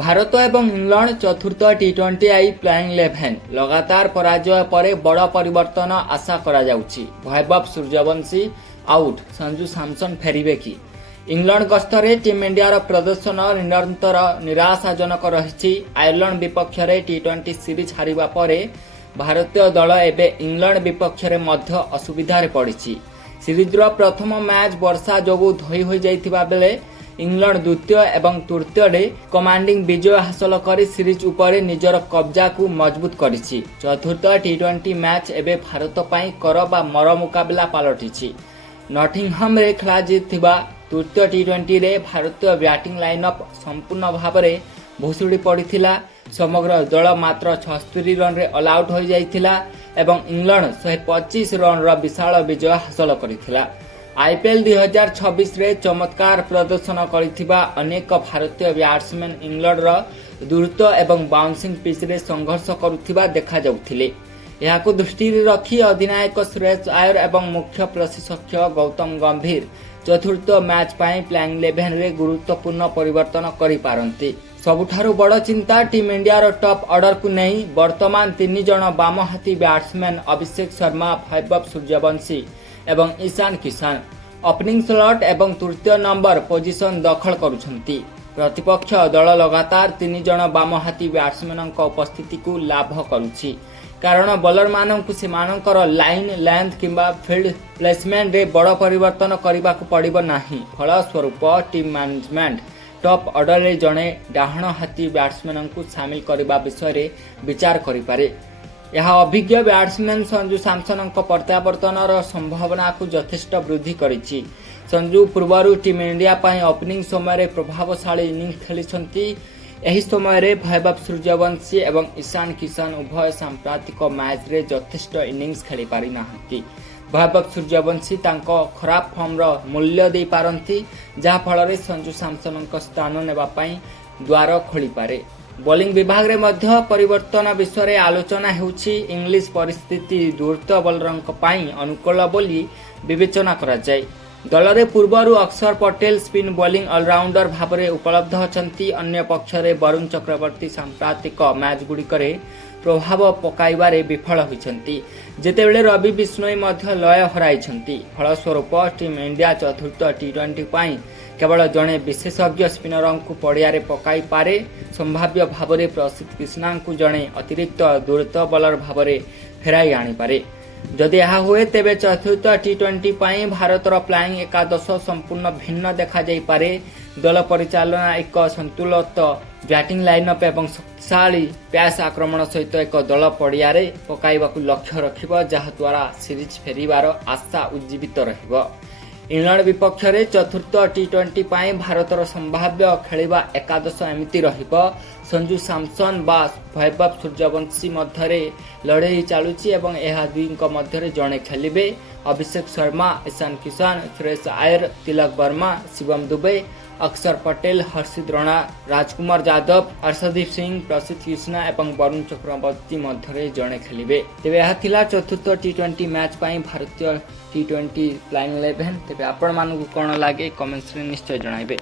भारत एवं इंग्लैंड चतुर्थ टी20 प्लेइंग 11 लगातार पराजय पर बड़ परिवर्तन आशा करा जाउछि। वैभव सूर्यवंशी आउट, संजू सैमसन फेरिबे कि? इंग्लैंड गस्तरे टीम इंडियार प्रदर्शन निरंतर निराशाजनक रही। आयरलैंड विपक्ष में टी20 सीरीज हारिबा परे भारतीय दल एबे इंग्लैंड विपक्ष में मध्य असुविधा पड़ी। सीरीजर प्रथम मैच वर्षा जोगु धोई हो जाइथिबा बेले इंग्लैंड द्वितीय एवं तृतीय कमांडिंग विजय हासिल कर सीरीज उपरे निजर कब्जा को मजबूत करिछि। चतुर्थ टी20 मैच एबे भारत पई कर बा मर मुकाबला पलटिछि। नॉटिंघम रे खेला जिथिबा तृतीय टी20 रे भारतीय बैटिंग लाइनअप संपूर्ण भाव में भुसुड़ी पड़िथिला। समग्र दल मात्र 76 रन रे ऑल आउट हो जाइथिला एवं इंग्लैंड 125 रन रा विशाल विजय हासिल करिथिला। आईपीएल 2026 रे चमत्कार प्रदर्शन करिथिबा अनेक भारतीय बैट्समैन इंग्लैंड रा द्रुत एवं बाउंसिंग पिच रे संघर्ष करुथिबा देखा जाउथिले। याको दृष्टि रखी अधिनायक श्रेयस अय्यर एवं मुख्य प्रशिक्षक गौतम गंभीर चतुर्थ मैच पाई प्लेइंग 11 रे गुरुत्वपूर्ण परिवर्तन करि पारंती। सबुठारु बड़ चिंता टीम इंडिया टॉप ऑर्डर को नहीं वर्तमान 3 जन बामहाती बैट्समैन अभिषेक शर्मा, वैभव सूर्यवंशी एवं ईशान किशन ओपनिंग स्लॉट एवं तृतीय नंबर पोजिशन दखल करुछंती। प्रतिपक्ष दल लगातार 3 जन बामहाती बैट्समैन उपस्थिति को लाभ करुछि, कारण बॉलर मानकु सेमानकर लाइन लेंथ किंबा फील्ड प्लेसमेंट रे बड़ परिवर्तन करने को पड़िबो नाही। फलस्वरूप टीम मैनेजमेंट टॉप ऑर्डर रे जड़े डाहण हाथी बैट्समैन को सामिल करने विषय रे विचार करिपारे। यह अभिज्ञ बैट्समैन संजू सैमसन प्रत्यावर्तन संभावना को यथेष्ट वृद्धि करिछि। संजू पूर्व टीम इंडिया पाई ओपनिंग समय प्रभावशाली इनिंग्स खेलिछंती। एही समय रे वैभव सूर्यवंशी एवं ईशान किशन उभय सांप्रतिक मैच रे यथेष्ट इनिंग्स खेली पारि नाहंती। वैभव सूर्यवंशी तांको खराब फॉर्म रो मूल्य दे पारंती, जहा फल रे संजू सैमसन स्थान नेबा पई द्वार खोली पारे। बॉलिंग विभाग रे मध्य परिवर्तन विषय रे आलोचना हेउछि। इंग्लिश परिस्थिति द्रुत बॉलरंक पई अनुकूल बोली विवेचना करा जाय। दल रे पूर्वरु अक्षर पटेल स्पिन बॉलिंग ऑलराउंडर भाव में उपलब्ध अछंती। अन्य पक्ष रे वरुण चक्रवर्ती सांप्रतिक मैच गुड़िकरे प्रभाव पकाइबारे विफल होइछंती, जेतेबेले रवि बिश्नोई मध्य लय हराइछंती। फलस्वरूप टीम इंडिया चतुर्थ टी20 पाई केवल जड़े विशेषज्ञ स्पिनर को पड़िया पकाई पारे। संभाव्य भाव में प्रसिद्ध कृष्णा को जड़े अतिरिक्त द्रुत बॉलर भाव में फेराई आनीपारे। जदि यह हुए तेबे चतुर्थ टी20 पाई भारतर प्लेइंग एकादश संपूर्ण भिन्न देखा जाई पारे। दल परिचालना एक संतुलित बैटिंग लाइनअप एवं शक्तिशाली पेस आक्रमण सहित एक दल पड़िया पकाइबाकु लक्ष्य रखिबो, जहा द्वारा सीरीज फेरिबार आशा उज्जीवित रहिबो। इंग्लैंड विपक्ष में चतुर्थ टी20 पाई भारतर संभाव्य खेलिबा एकादश एमिति रहिबो। संजू सैमसन बा वैभव सूर्यवंशी मध्य लड़ाई चलुची एवं यह दुईक मध्य जड़े खेलिबे। अभिषेक शर्मा, ईशान किशन, श्रेयस अय्यर, तिलक वर्मा, शिवम दुबे, अक्षर पटेल, हर्षित राणा, राजकुमार यादव, अर्शदीप सिंह, प्रसिद्ध कृष्णा एवं वरुण चक्रवर्ती मध्य जड़े खेलिबे। तेबे यह थिला चतुर्थ टी20 मैच पाई भारतीय टी20 प्लेइंग 11। तेबे आपण मानकु कोन लागे कमेंट्स रे निश्चय जणाइबे।